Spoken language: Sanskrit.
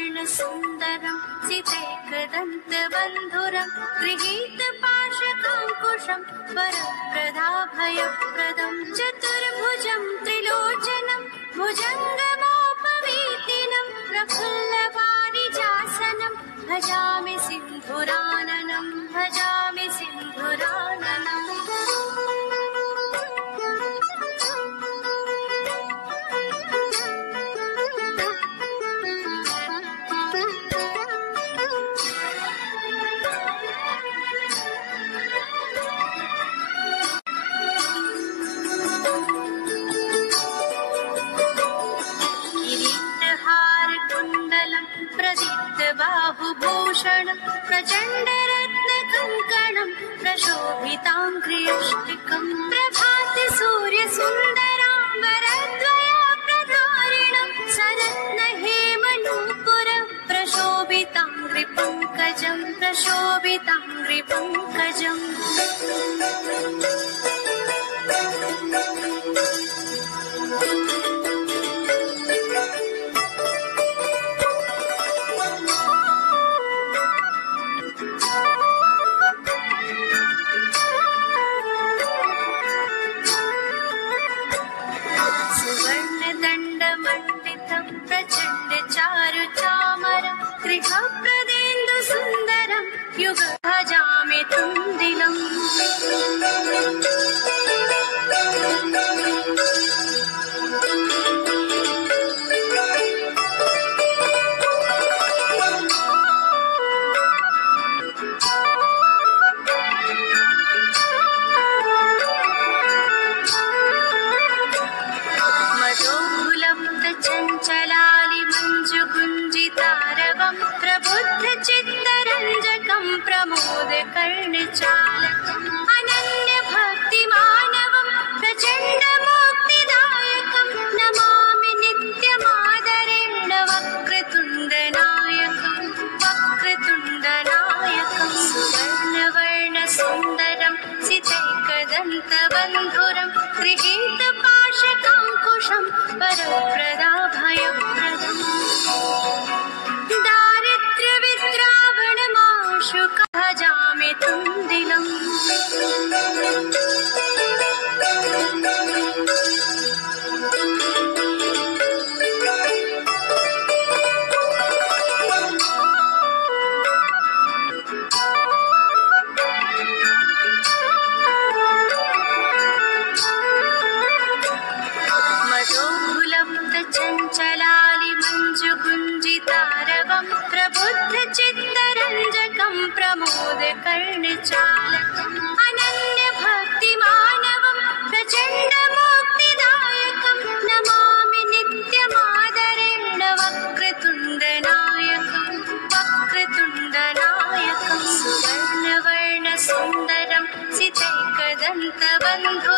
सुवर्णवर्णसुन्दरं सितैकदन्तबन्धुरं गृहीतपाशकाङ्कुशं वरप्रदाभयप्रदं चतुर्भुजं त्रिलोचनं भुजङ्गमोपवीतिनं प्रफुल्लपारिजासनं भजामि सिन्धुराननं भजामि सिन्धुराननम्। बाहुभूषणं प्रचण्डरत्नकङ्कणं प्रशोभिताङ्घ्रियष्टिकं प्रभाति सूर्यसुन्दराम्बरद्वयप्रधारिणं सरत्नहेमनूपुरं प्रशोभिताङ्घ्रिपङ्कजं प्रशोभिताङ्घ्रिपङ्कजम्। सुवर्णदण्डमण्डितं प्रचण्डचारुचामरं गृहप्रदेन्दुसुन्दरं युग भजामि तुन्दिलम्। चञ्चलालिमञ्जुगुञ्जितारवं प्रबुद्धचित्तरञ्जकं प्रमोदकर्णचालकम् अनन्यभक्तिमानवं प्रचण्डमुक्तिदायकं नमामि नित्यमादरेण वक्रतुण्डनायकं वक्रतुण्डनायकं। सुवर्णवर्णसुन्दरं सितैकदन्तबन्धुरं गृहीतपाशकाङ्कुशं वरप्रदाभयप्रदम् दारिद्र्यविद्रावणमाशु भजामि तुन्दिलम्। चञ्चलालिमञ्जुगुञ्जितारवं प्रबुद्धचित्तरञ्जकं प्रमोदकर्णचालकम् अनन्यभक्तिमानवं प्रचण्डमुक्तिदायकं नमामि नित्यमादरेण वक्रतुण्डनायकं वक्रतुण्डनायकं। सुवर्णवर्णसुन्दरं सितैकदन्तबन्धुरं